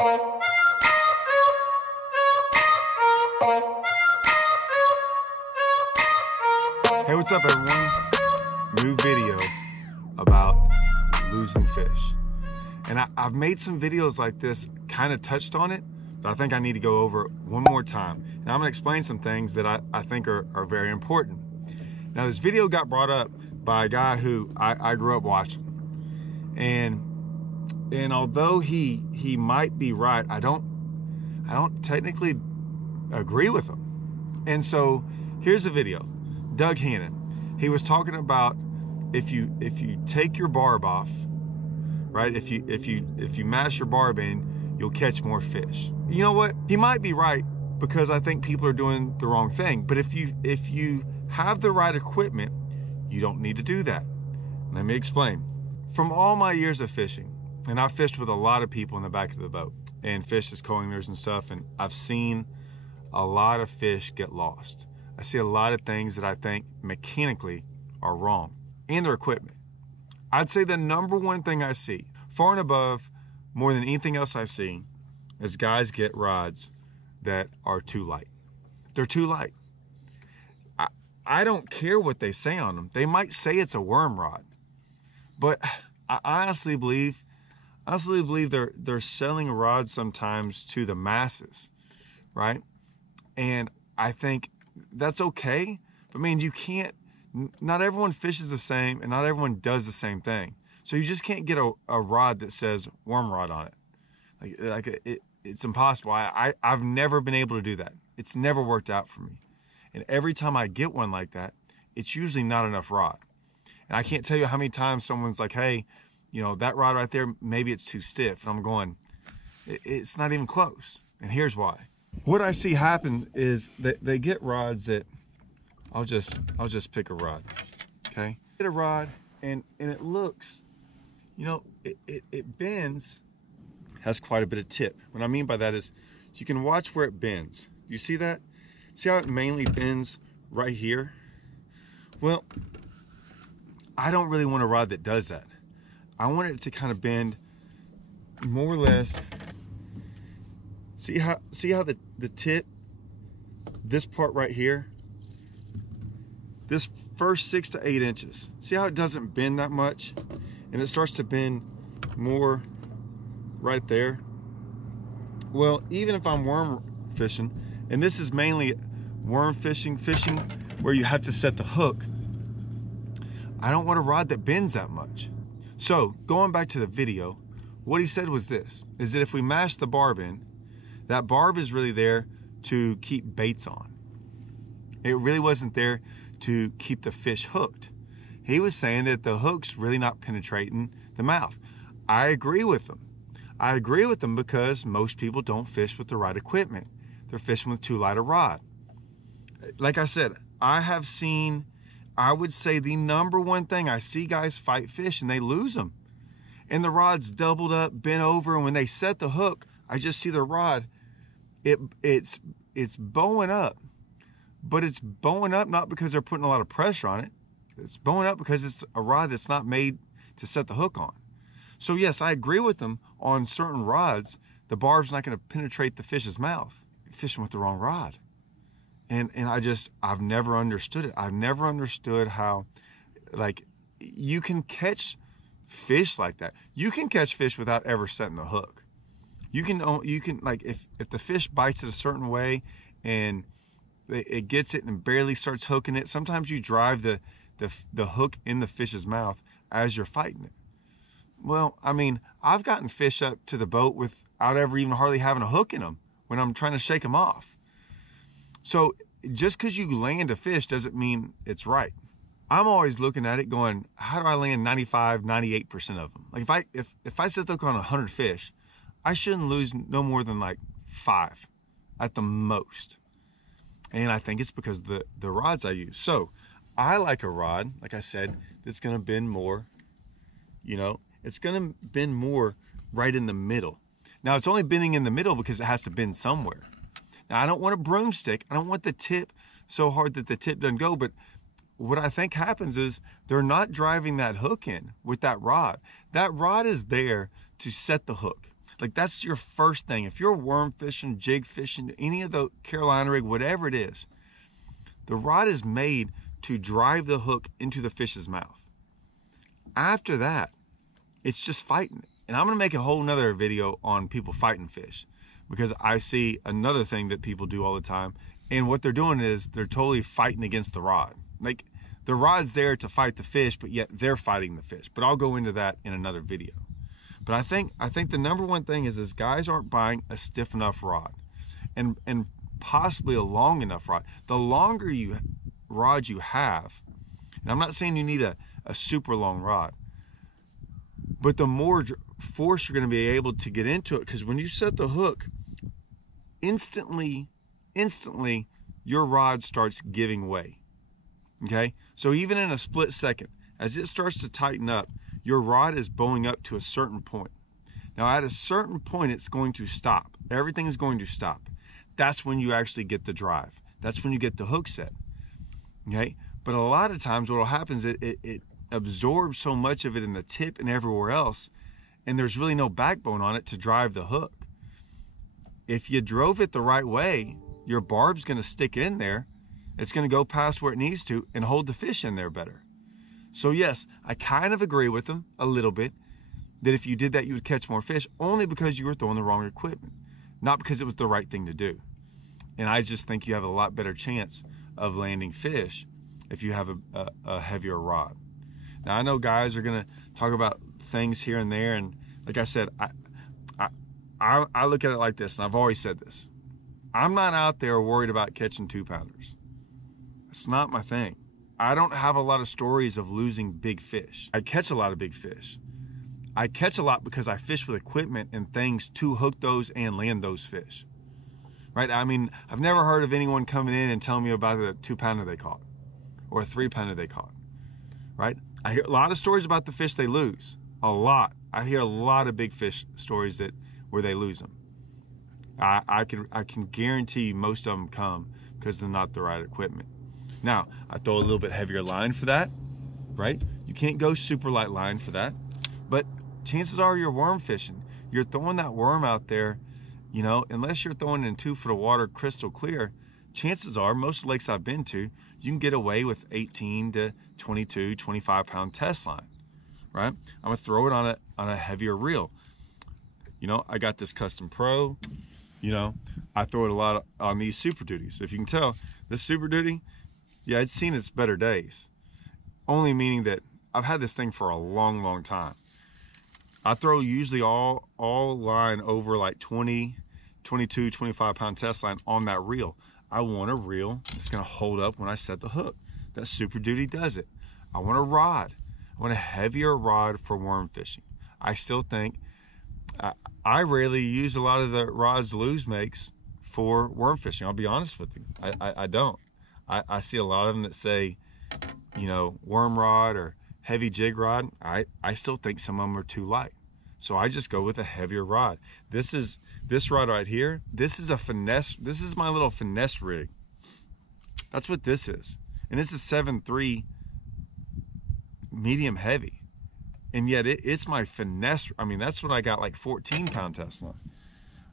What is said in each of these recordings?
Hey, what's up everyone? New video about losing fish. And I've made some videos like this, kind of touched on it, but I think I need to go over it one more time. And I'm gonna explain some things that I think are very important. Now this video got brought up by a guy who I grew up watching. And although he might be right, I don't technically agree with him. And so here's the video. Doug Hannon, he was talking about if you take your barb off, right? If you mash your barb in, you'll catch more fish. You know what? He might be right, because I think people are doing the wrong thing. But if you have the right equipment, you don't need to do that. Let me explain. From all my years of fishing, and I've fished with a lot of people in the back of the boat and fished as co-anglers and stuff, and I've seen a lot of fish get lost. I see a lot of things that I think mechanically are wrong in their equipment. I'd say the number one thing I see, far and above more than anything else I see, is guys get rods that are too light. They're too light. I don't care what they say on them. They might say it's a worm rod, but I honestly believe they're selling rods sometimes to the masses, right? And I think that's okay, but man, you can't, not everyone fishes the same and not everyone does the same thing. So you just can't get a rod that says worm rod on it. It's impossible. I've never been able to do that. It's never worked out for me. And every time I get one like that, it's usually not enough rod. And I can't tell you how many times someone's like, hey, you know, that rod right there, maybe it's too stiff. And I'm going, it's not even close. And here's why. What I see happen is that they get rods that, I'll just pick a rod, okay? Get a rod and it looks, you know, it bends, has quite a bit of tip. What I mean by that is you can watch where it bends. You see that? See how it mainly bends right here? Well, I don't really want a rod that does that. I want it to kind of bend more or less. See how the tip, this part right here, this first 6 to 8 inches, see how it doesn't bend that much? And it starts to bend more right there. Well, even if I'm worm fishing, and this is mainly worm fishing where you have to set the hook, I don't want a rod that bends that much. So going back to the video, what he said was this, is that if we mash the barb in, that barb is really there to keep baits on. It really wasn't there to keep the fish hooked. He was saying that the hook's really not penetrating the mouth. I agree with him. I agree with them because most people don't fish with the right equipment. They're fishing with too light a rod. Like I said, I have seen, I would say the number one thing, I see guys fight fish and they lose them. And the rod's doubled up, bent over, and when they set the hook, I just see the rod, it's bowing up. But it's bowing up not because they're putting a lot of pressure on it. It's bowing up because it's a rod that's not made to set the hook on. So yes, I agree with them on certain rods, the barb's not going to penetrate the fish's mouth. You're fishing with the wrong rod. And I've never understood it. I've never understood how, like, you can catch fish like that. You can catch fish without ever setting the hook. You can like, if the fish bites it a certain way and it gets it and barely starts hooking it, sometimes you drive the hook in the fish's mouth as you're fighting it. Well, I mean, I've gotten fish up to the boat without ever even hardly having a hook in them when I'm trying to shake them off. So just because you land a fish doesn't mean it's right. I'm always looking at it going, how do I land 95, 98% of them? Like if I set the hook on 100 fish, I shouldn't lose no more than like 5 at the most. And I think it's because of the rods I use. So I like a rod, like I said, that's gonna bend more, you know, it's gonna bend more right in the middle. Now it's only bending in the middle because it has to bend somewhere. Now I don't want a broomstick. I don't want the tip so hard that the tip doesn't go, but what I think happens is they're not driving that hook in with that rod. That rod is there to set the hook. Like, that's your first thing. If you're worm fishing, jig fishing, any of the Carolina rig, whatever it is, the rod is made to drive the hook into the fish's mouth. After that, it's just fighting. And I'm gonna make a whole nother video on people fighting fish, because I see another thing that people do all the time. And what they're doing is they're totally fighting against the rod. Like, the rod's there to fight the fish, but yet they're fighting the fish. But I'll go into that in another video. But I think the number one thing is guys aren't buying a stiff enough rod, and possibly a long enough rod. The longer rod you have, and I'm not saying you need a super long rod, but the more force you're going to be able to get into it, because when you set the hook, instantly your rod starts giving way. Okay, so even in a split second, as it starts to tighten up, your rod is bowing up to a certain point. Now at a certain point, it's going to stop. Everything is going to stop. That's when you actually get the drive. That's when you get the hook set. Okay, but a lot of times what will happen is it absorbs so much of it in the tip and everywhere else, and there's really no backbone on it to drive the hook. If you drove it the right way, your barb's going to stick in there. It's going to go past where it needs to and hold the fish in there better. So yes, I kind of agree with them a little bit that if you did that, you would catch more fish, only because you were throwing the wrong equipment, not because it was the right thing to do. And I just think you have a lot better chance of landing fish if you have a heavier rod. Now, I know guys are going to talk about things here and there, and like I said, I look at it like this, and I've always said this. I'm not out there worried about catching 2-pounders. It's not my thing. I don't have a lot of stories of losing big fish. I catch a lot of big fish. I catch a lot because I fish with equipment and things to hook those and land those fish. Right? I mean, I've never heard of anyone coming in and telling me about a 2-pounder they caught or a 3-pounder they caught. Right? I hear a lot of stories about the fish they lose. A lot. I hear a lot of big fish stories where they lose them. I can guarantee you most of them come because they're not the right equipment. Now, I throw a little bit heavier line for that, right? You can't go super light line for that, but chances are you're worm fishing. You're throwing that worm out there, you know, unless you're throwing it in 2 foot of water crystal clear, chances are, most lakes I've been to, you can get away with 18 to 22, 25 pound test line, right? I'm gonna throw it on a heavier reel. You know, I got this Custom Pro, you know, I throw it a lot on these Super Duties. If you can tell, this Super Duty, yeah, it's seen its better days. Only meaning that I've had this thing for a long, long time. I throw usually all line over like 20, 22, 25 pound test line on that reel. I want a reel that's gonna hold up when I set the hook. That Super Duty does it. I want a rod. I want a heavier rod for worm fishing. I still think, I rarely use a lot of the rods Lew's makes for worm fishing. I'll be honest with you, I don't. I see a lot of them that say, you know, worm rod or heavy jig rod. I still think some of them are too light. So I just go with a heavier rod. This rod right here, this is a finesse. This is my little finesse rig. That's what this is. And it's a 7.3 medium heavy. And yet it's my finesse. I mean, that's what I got, like 14 pound test line.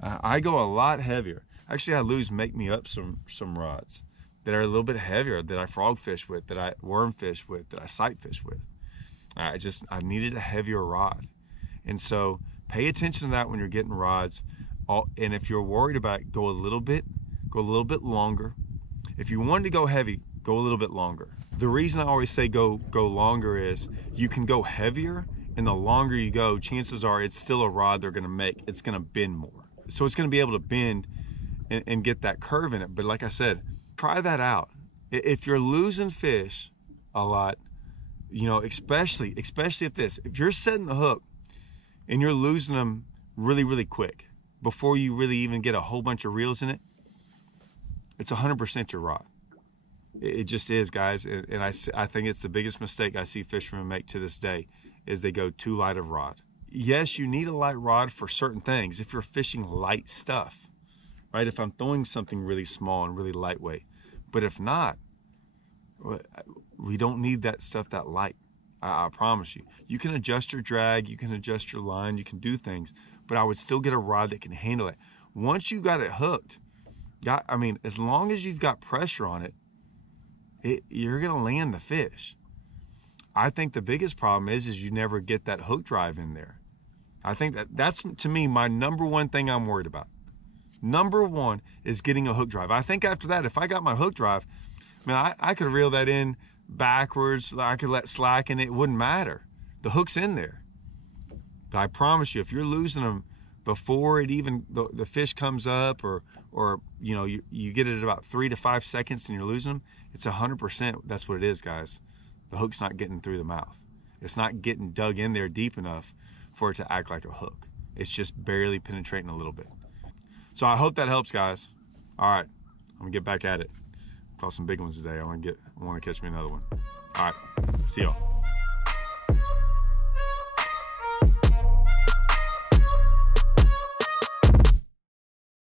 I go a lot heavier. Actually, I had Lew's make me up some rods that are a little bit heavier, that I frog fish with, that I worm fish with, that I sight fish with. I needed a heavier rod. And so pay attention to that when you're getting rods. And if you're worried about it, go a little bit longer. If you wanted to go heavy, go a little bit longer. The reason I always say go longer is you can go heavier, and the longer you go, chances are it's still a rod they're gonna make. It's gonna bend more. So it's gonna be able to bend and get that curve in it. But like I said, try that out. If you're losing fish a lot, you know, especially if you're setting the hook and you're losing them really, really quick before you really even get a whole bunch of reels in it, it's 100% your rod. It just is, guys. And I think it's the biggest mistake I see fishermen make to this day is they go too light of rod. Yes, you need a light rod for certain things if you're fishing light stuff, right? If I'm throwing something really small and really lightweight. But if not, we don't need that stuff that light. I promise you. You can adjust your drag, you can adjust your line, you can do things, but I would still get a rod that can handle it. Once you got it hooked, I mean, as long as you've got pressure on it, you're gonna land the fish. I think the biggest problem is you never get that hook drive in there. I think that's, to me, my number one thing I'm worried about. Number one is getting a hook drive. I think after that, if I got my hook drive, man, I could reel that in backwards. I could let slack in it. It wouldn't matter. The hook's in there. But I promise you, if you're losing them before it even the fish comes up, or you know, you get it at about 3 to 5 seconds and you're losing them, it's 100%. That's what it is, guys. The hook's not getting through the mouth. It's not getting dug in there deep enough for it to act like a hook. It's just barely penetrating a little bit. So I hope that helps, guys. All right, I'm gonna get back at it. Caught some big ones today. I want to catch me another one. All right, see y'all.